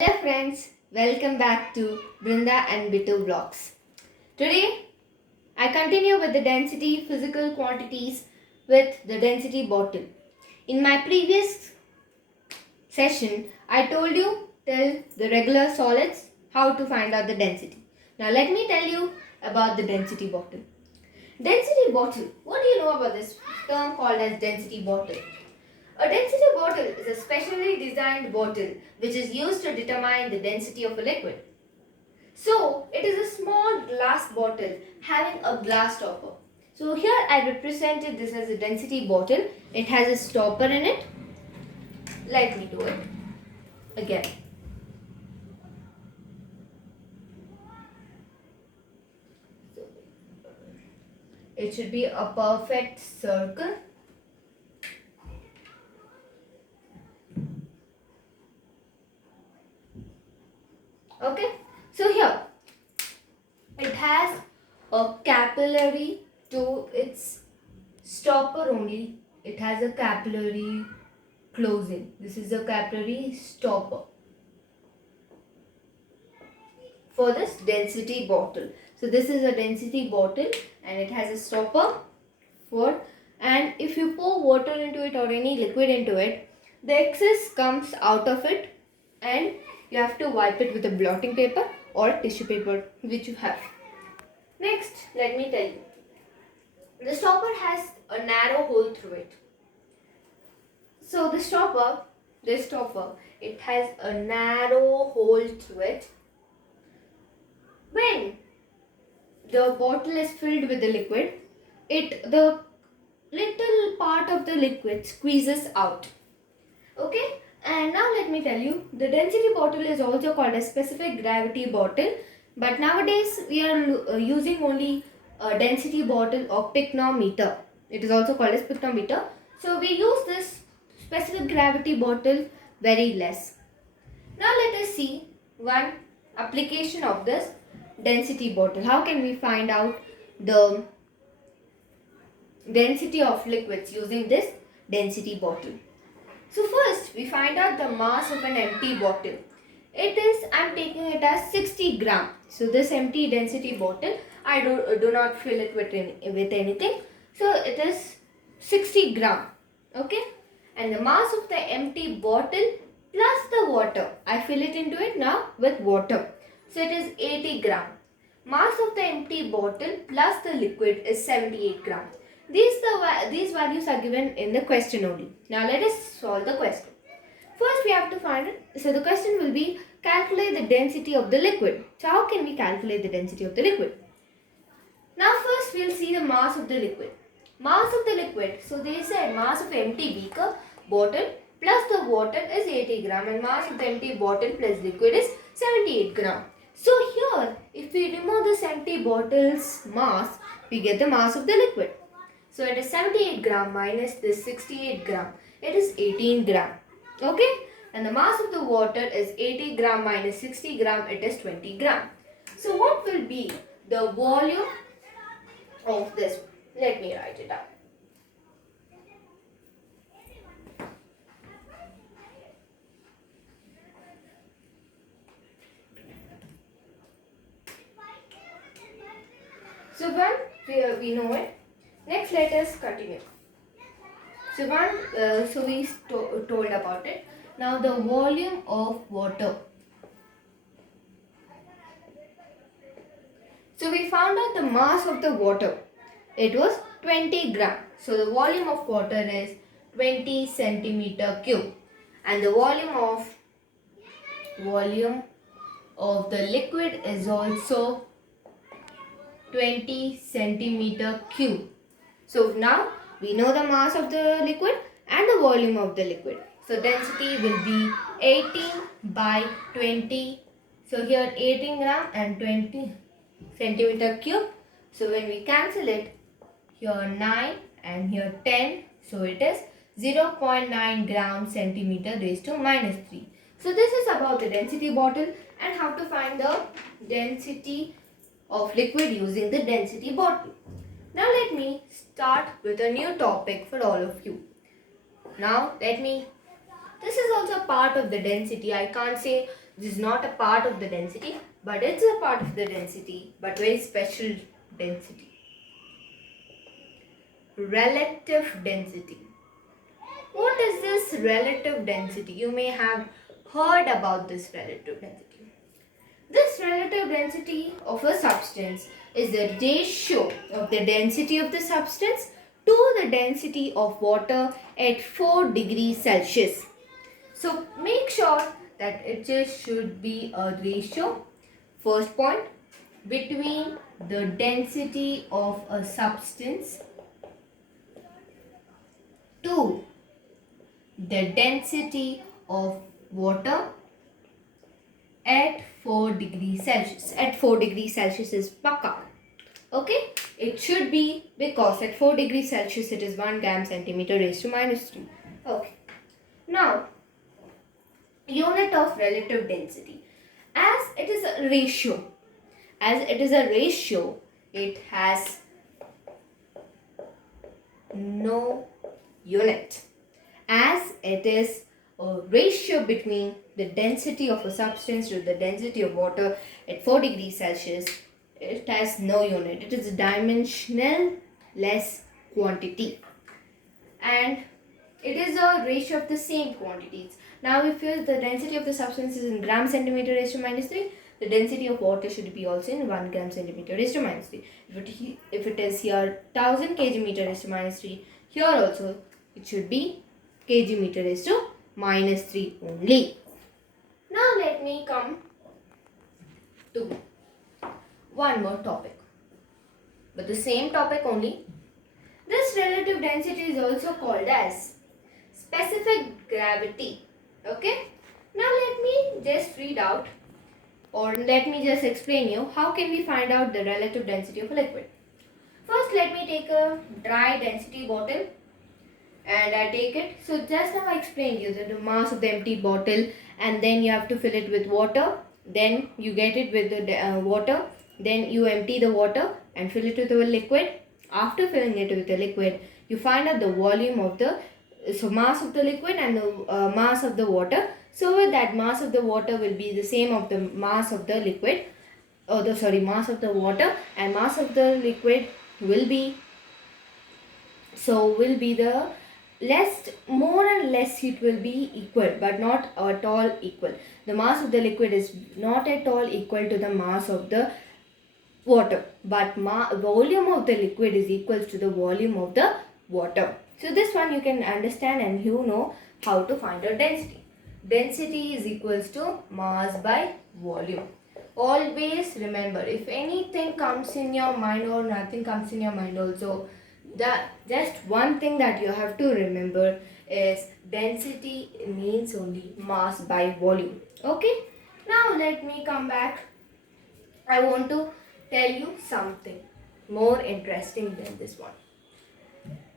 Hello friends, welcome back to Brinda and Bitu vlogs. Today I continue with the density physical quantities with the density bottle. In my previous session I told you till the regular solids how to find out the density. Now let me tell you about the density bottle. Density bottle, what do you know about this term called as density bottle? A density bottle is a specially designed bottle which is used to determine the density of a liquid. So, it is a small glass bottle having a glass stopper. So, here I represented this as a density bottle. It has a stopper in it. Let me do it again. It should be a perfect circle. Okay, so here it has a capillary to its stopper only. It has a capillary closing. This is a capillary stopper for this density bottle. So this is a density bottle and it has a stopper for, and if you pour water into it or any liquid into it, the excess comes out of it and you have to wipe it with a blotting paper or tissue paper which you have. Next, let me tell you. The stopper has a narrow hole through it. So this stopper, it has a narrow hole through it. When the bottle is filled with the liquid, the little part of the liquid squeezes out. Okay, and now let me tell you, the density bottle is also called a specific gravity bottle, but nowadays we are using only a density bottle or pycnometer. It is also called as pycnometer. So we use this specific gravity bottle very less. Now let us see one application of this density bottle. How can we find out the density of liquids using this density bottle? So first we find out the mass of an empty bottle. I'm taking it as 60 gram. So this empty density bottle, I do not fill it with anything. So it is 60 gram. Okay. And the mass of the empty bottle plus the water. I fill it into it now with water. So it is 80 gram. Mass of the empty bottle plus the liquid is 78 gram. These values are given in the question only. Now let us solve the question. First we have to find it. So the question will be calculate the density of the liquid. So how can we calculate the density of the liquid? Now first we will see the mass of the liquid. Mass of the liquid. So they said mass of empty beaker bottle plus the water is 80 gram and mass of the empty bottle plus liquid is 78 gram. So here if we remove this empty bottle's mass, we get the mass of the liquid. So it is 78 gram minus this 68 gram. It is 18 gram. Okay. And the mass of the water is 80 gram minus 60 gram. It is 20 gram. So what will be the volume of this? Let me write it down. So one, we know it. Next, let us continue. So we told about it. Now the volume of water. So we found out the mass of the water. It was 20 gram. So the volume of water is 20 centimeter cube. And the volume of the liquid is also 20 centimeter cube. So now we know the mass of the liquid and the volume of the liquid. So density will be 18 by 20. So here 18 gram and 20 centimeter cube. So when we cancel it, here 9 and here 10. So it is 0.9 gram centimeter raised to minus 3. So this is about the density bottle and how to find the density of liquid using the density bottle. Now let me start with a new topic for all of you. Now this is also part of the density. I can't say This is not a part of the density, but it's a part of the density, but very special density. Relative density. What is this relative density? You may have heard about this relative density. This relative density of a substance is the ratio of the density of the substance to the density of water at 4 degrees Celsius. So make sure that it just should be a ratio, first point, between the density of a substance to the density of water at 4 degrees Celsius. At 4 degrees Celsius is pakka. Okay? It should be, because at 4 degrees Celsius it is 1 gram centimeter raised to minus 3. Okay. Now, unit of relative density. As it is a ratio, it has no unit. As it is a ratio between the density of a substance to the density of water at 4 degrees Celsius, it has no unit. It is a dimensionless quantity. And it is a ratio of the same quantities. Now, if the density of the substance is in gram centimeter raised to minus 3, the density of water should be also in 1 gram centimeter raised to minus 3. If it is here 1000 kg meter raised to minus 3, here also it should be kg meter raised to minus 3 only. Now, let me come to one more topic, but the same topic only. This relative density is also called as specific gravity. Okay. Now let me just read out, or let me just explain you how can we find out the relative density of a liquid. First, let me take a dry density bottle and I take it. So just now I explained you the mass of the empty bottle, and then you have to fill it with water. Then you get it with the water. Then you empty the water and fill it with a liquid. After filling it with the liquid, you find out the volume of the mass of the liquid and the mass of the water. So that mass of the water will be the same of the mass of the liquid, mass of the water, and mass of the liquid will be the more and less it will be equal, but not at all equal. The mass of the liquid is not at all equal to the mass of the water, but volume of the liquid is equal to the volume of the water. So this one you can understand, and you know how to find out density. Density is equals to mass by volume. Always remember, if anything comes in your mind or nothing comes in your mind also, just one thing that you have to remember is density means only mass by volume. Okay. Now let me come back. I want to tell you something more interesting than this one.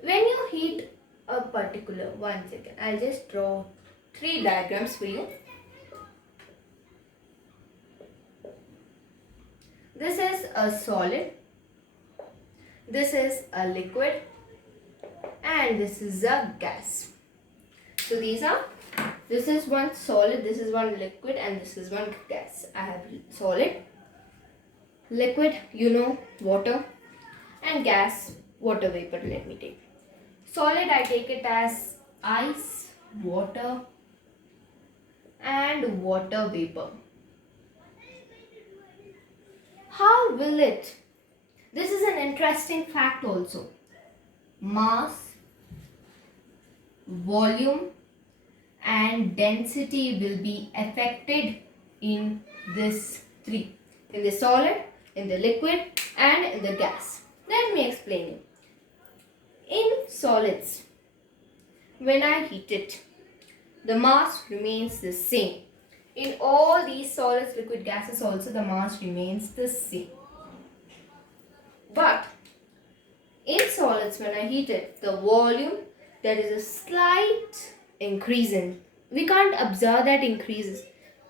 When you heat a particular, one second, I'll just draw 3 diagrams for you. This is a solid, this is a liquid, and this is a gas. So this is one solid, this is one liquid, and this is one gas. I have solid, liquid, water, and gas, water vapor. Let me take solid. I take it as ice, water, and water vapor. How will it? This is an interesting fact also. Mass, volume, and density will be affected in this three. In the solid, in the liquid, and in the gas. Let me explain you. In solids, when I heat it, the mass remains the same. In all these solids, liquid, gases also, the mass remains the same. But in solids, when I heat it, the volume, there is a slight increase in. We can't observe that increases,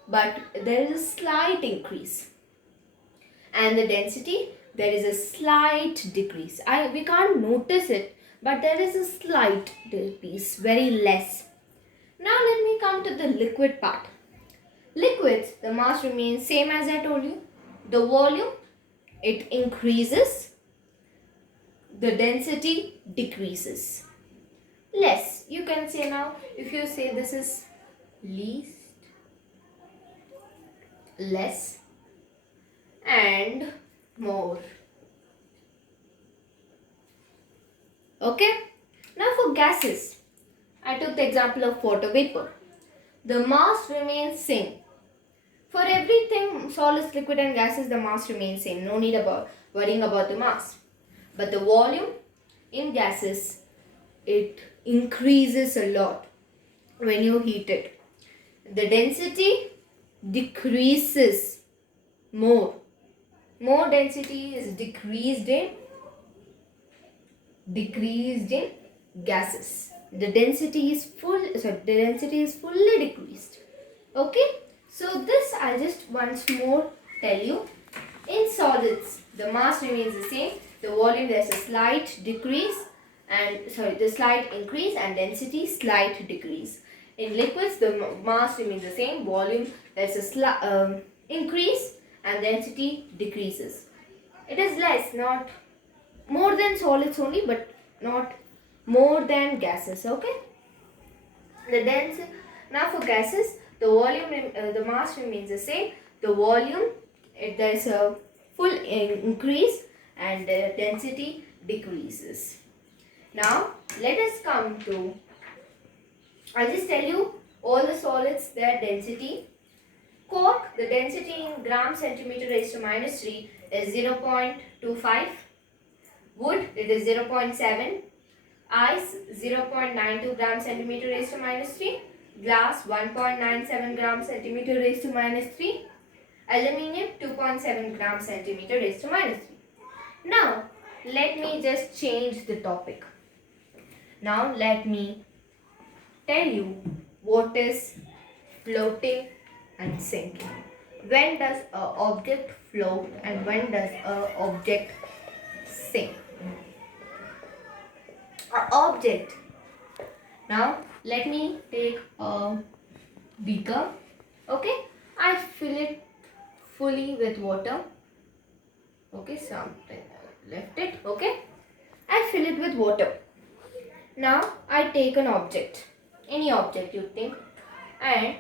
but there is a slight increase. And the density, there is a slight decrease. We can't notice it, but there is a slight decrease, very less. Now let me come to the liquid part. Liquids, the mass remains same as I told you. The volume, it increases. The density decreases. Less, you can say now, if you say this is least, less, and more. Okay? Now for gases, I took the example of water vapor. The mass remains same. For everything, solids, liquid and gases, the mass remains same. No need about worrying about the mass. But the volume in gases, it increases a lot when you heat it. The density decreases more. More density is decreased in gases. The density is fully decreased. Okay, so this I'll just once more tell you. In solids, the mass remains the same. The volume, there's a slight decrease, the slight increase, and density slight decrease. In liquids, the mass remains the same. Volume, there's a slight increase, and density decreases. It is less, not more than solids only, but not more than gases. Okay. Now for gases, the volume, the mass remains the same. The volume, there's a full increase, and density decreases. Now let us come to, I'll just tell you all the solids, their density. Cork, the density in gram centimeter raised to minus 3 is 0.25. Wood, it is 0.7. Ice, 0.92 gram centimeter raised to minus 3. Glass, 1.97 gram centimeter raised to minus 3. Aluminium, 2.7 gram centimeter raised to minus 3. Now, let me just change the topic. Now, let me tell you what is floating and sinking. When does an object float and when does an object sink? An object. Now, let me take a beaker. Okay, I fill it fully with water. Okay, something left it. Okay, I fill it with water. Now I take an object, any object you think, and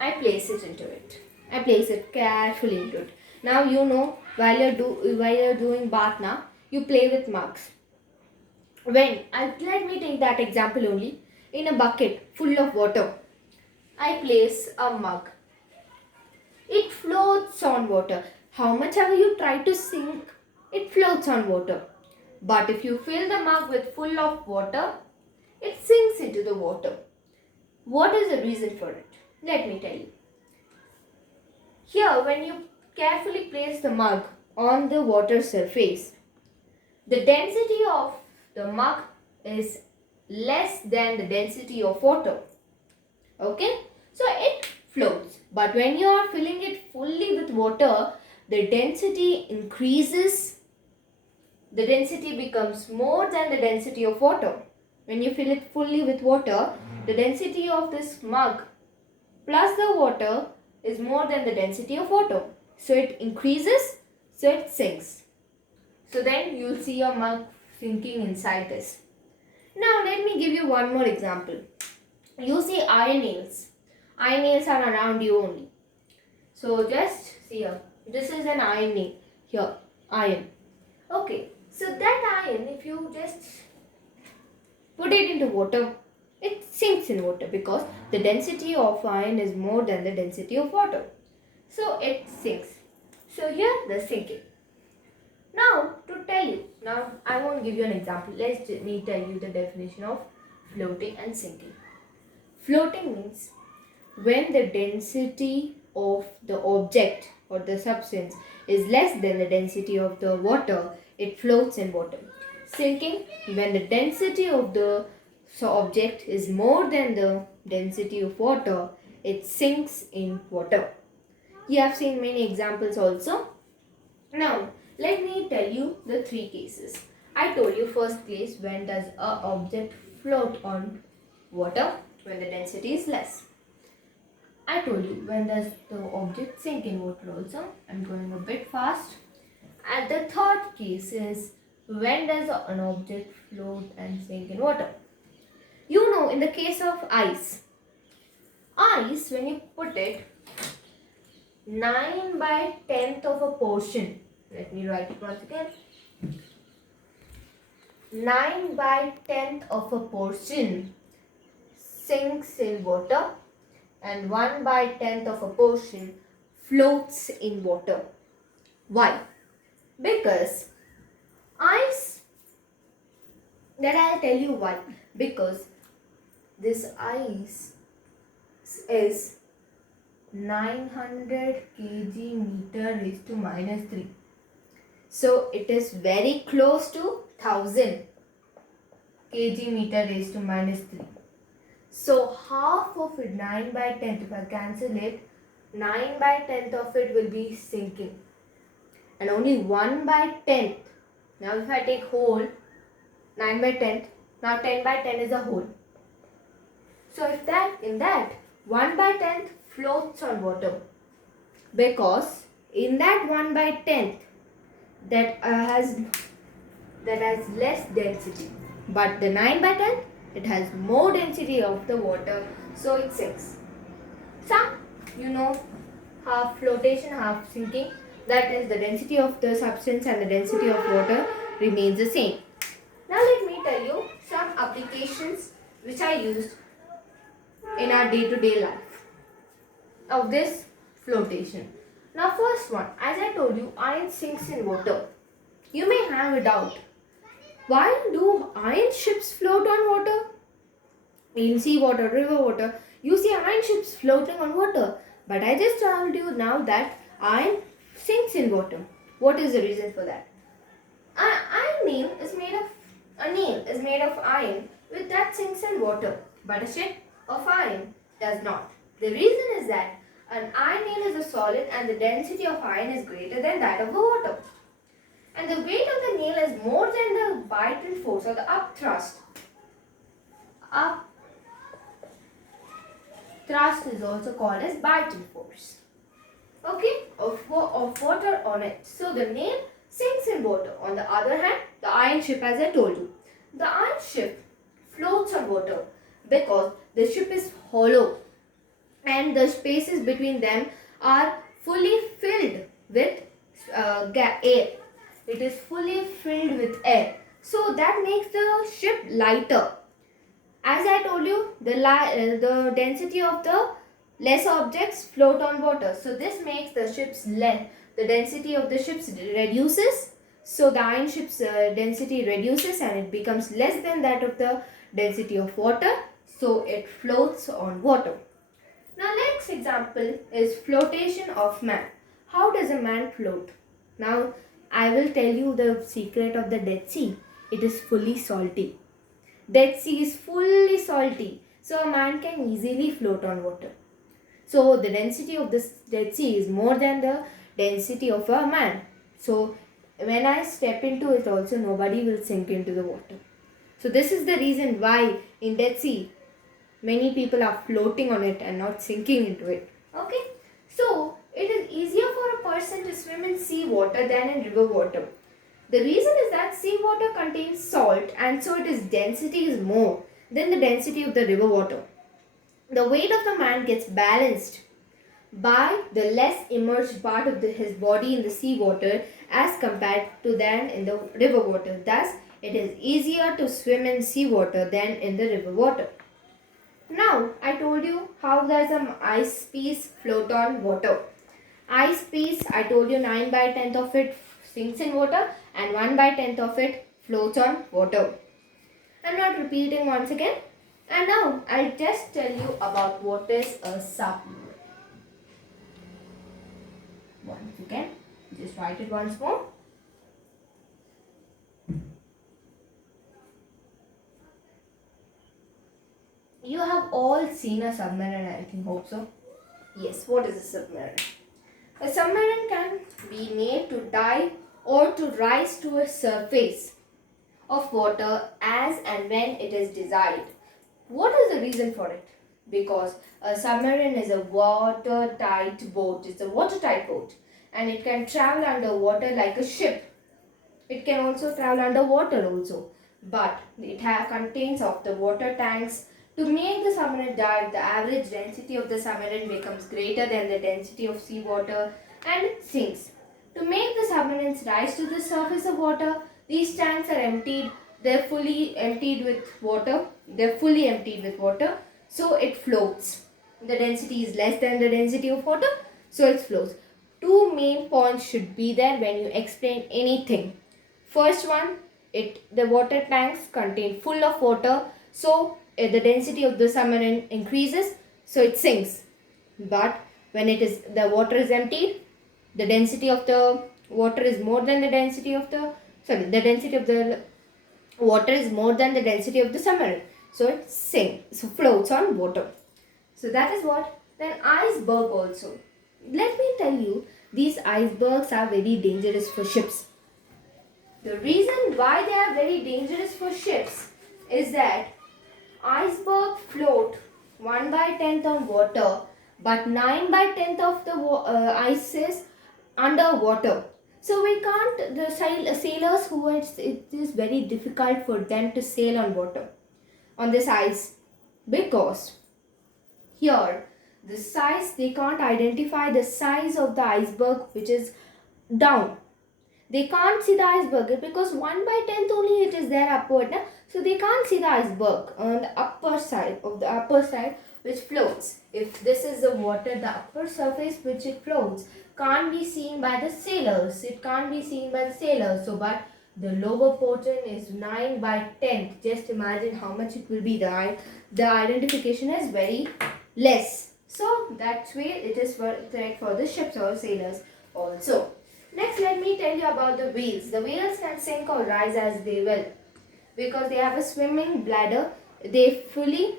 I place it into it. I place it carefully into it. Now you know, while you're doing bath now, you play with mugs. Let me take that example only. In a bucket full of water, I place a mug. It floats on water. How much ever you try to sink, it floats on water. But if you fill the mug with full of water, it sinks into the water. What is the reason for it? Let me tell you. Here, when you carefully place the mug on the water surface, the density of the mug is less than the density of water. Okay? So it floats. But when you are filling it fully with water, the density increases. The density becomes more than the density of water. When you fill it fully with water, the density of this mug plus the water is more than the density of water. So it increases, so it sinks. So then you will see your mug sinking inside this. Now let me give you one more example. You see iron nails. Iron nails are around you only. So just see here. This is an iron nail. Here, iron. Okay. So that iron, if you just put it into water, it sinks in water because the density of iron is more than the density of water. So it sinks. So here the sinking. Now to tell you, now I won't give you an example. Let me tell you the definition of floating and sinking. Floating means when the density of the object or the substance is less than the density of the water, it floats in water. Sinking, when the density of the object is more than the density of water, it sinks in water. You have seen many examples also. Now, let me tell you the three cases. I told you first case, when does an object float on water? When the density is less. I told you, when does the object sink in water also? I'm going a bit fast. And the third case is, when does an object float and sink in water? You know, in the case of ice, when you put it 9 by 10th of a portion, let me write it once again, 9 by 10th of a portion sinks in water and 1 by 10th of a portion floats in water. Why? Because ice, that I'll tell you why. Because this ice is 900 kg meter raised to minus 3. So it is very close to 1000 kg meter raised to minus 3. So half of it, 9 by 10, if I cancel it, 9 by 10th of it will be sinking. And only 1 by 10th. Now if I take whole, 9 by 10th, now 10 by 10 is a whole. So if in that 1 by 10th floats on water, because in that 1 by 10th that has less density, but the 9 by 10th, it has more density of the water, so it sinks. Some, half flotation, half sinking, that is the density of the substance and the density of water remains the same. Now let me tell you some applications which I used in our day-to-day life of this flotation. Now first one, as I told you, iron sinks in water. You may have a doubt. Why do iron ships float on water? In sea water, river water, you see iron ships floating on water. But I just told you now that iron sinks in water. What is the reason for that? A nail is made of iron with that sinks in water, but a ship of iron does not. The reason is that an iron nail is a solid and the density of iron is greater than that of the water. And the weight of the nail is more than the vital force or the upthrust. Upthrust is also called as vital force. Okay, of water on it. So the nail sinks in water. On the other hand, the iron ship, as I told you, the iron ship floats on water because the ship is hollow and the spaces between them are fully filled with air. It is fully filled with air. So that makes the ship lighter. As I told you, the density of the less objects float on water. So this makes the ships less. The density of the ships reduces. So the iron ship's density reduces and it becomes less than that of the density of water. So it floats on water. Now next example is flotation of man. How does a man float? Now I will tell you the secret of the Dead Sea. It is fully salty. Dead Sea is fully salty. So a man can easily float on water. So the density of this Dead Sea is more than the density of a man. So when I step into it also, nobody will sink into the water. So this is the reason why in Dead Sea many people are floating on it and not sinking into it. Okay. So it is easier for a person to swim in sea water than in river water. The reason is that sea water contains salt and so its density is more than the density of the river water. The weight of the man gets balanced by the less immersed part of his body in the sea water as compared to than in the river water. Thus, it is easier to swim in sea water than in the river water. Now, I told you how does an ice piece float on water. Ice piece, I told you 9 by 10th of it sinks in water and 1 by 10th of it floats on water. I'm not repeating once again. And now, I'll just tell you about what is a submarine. Once again, just write it once more. You have all seen a submarine, I think, hope so. Yes, what is a submarine? A submarine can be made to dive or to rise to a surface of water as and when it is desired. What is the reason for it? because a submarine is a watertight boat. It's a watertight boat and it can travel underwater like a ship. It can also travel underwater also, but it contains of the water tanks. To make the submarine dive, the average density of the submarine becomes greater than the density of seawater and it sinks. To make the submarines rise to the surface of water, these tanks are emptied. They're fully emptied with water. So it floats. The density is less than the density of water, so it floats. Two main points should be there when you explain anything. First one, the water tanks contain full of water, so the density of the submarine increases, so it sinks. But when the water is emptied, the density of the water is more than the density of the the density of the water is more than the density of the submarine, so it sinks, so floats on water. So that is what. Then iceberg also. Let me tell you, these icebergs are very dangerous for ships. The reason why they are very dangerous for ships is that icebergs float 1 by 10th on water, but 9 by 10th of the ice is underwater. So we can't, the sailors who it is very difficult for them to sail on water, on this ice, because here the size, they can't identify the size of the iceberg which is down. They can't see the iceberg because 1 by 10th only it is there upward. Na? So they can't see the iceberg on the upper side which floats. If this is the water, the upper surface which it floats can't be seen by the sailors. It can't be seen by the sailors. So but the lower portion is 9 by 10th. Just imagine how much it will be. The identification is very less. So that's way it is for the ships or sailors also. Next, let me tell you about the whales. The whales can sink or rise as they will because they have a swimming bladder. They fully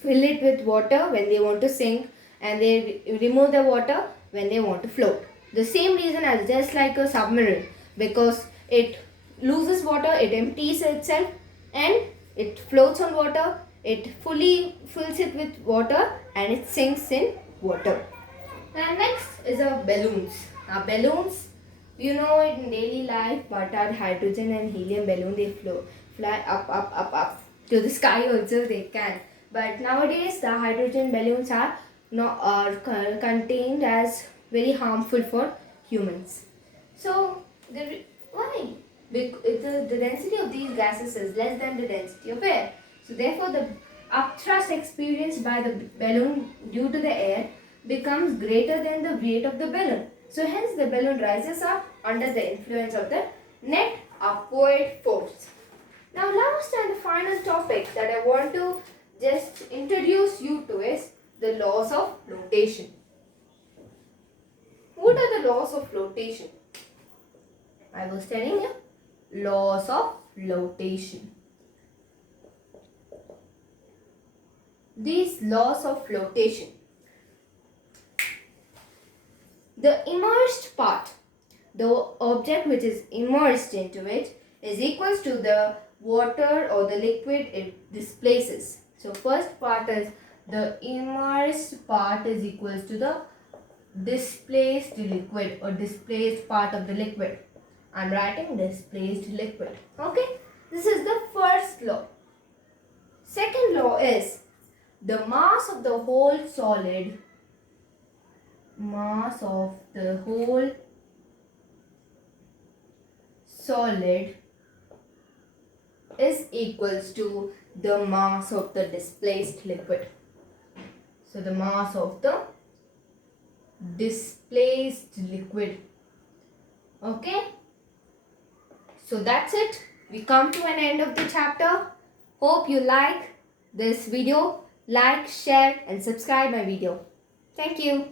fill it with water when they want to sink and they remove the water when they want to float. The same reason as just like a submarine, because it loses water, it empties itself and it floats on water. It fully fills it with water and it sinks in water. And next is balloons. Now balloons, you know it in daily life, but our hydrogen and helium balloon, they fly up to the sky also they can. But nowadays the hydrogen balloons are contained as very harmful for humans. So why? Because the density of these gases is less than the density of air. So therefore the upthrust experienced by the balloon due to the air becomes greater than the weight of the balloon. So hence the balloon rises up under the influence of the net upward force. Now last and final topic that I want to just introduce you to is the laws of flotation. What are the laws of flotation? I was telling you, laws of flotation. These laws of flotation. The immersed part, the object which is immersed into it, is equals to the water or the liquid it displaces. So first part is the immersed part is equals to the displaced liquid or displaced part of the liquid. I am writing displaced liquid. Okay, this is the first law. Second law is the mass of the whole solid is equals to the mass of the displaced liquid. So the mass of the displaced liquid. Okay. So that's it. We come to an end of the chapter. Hope you like this video. Like, share and subscribe my video. Thank you.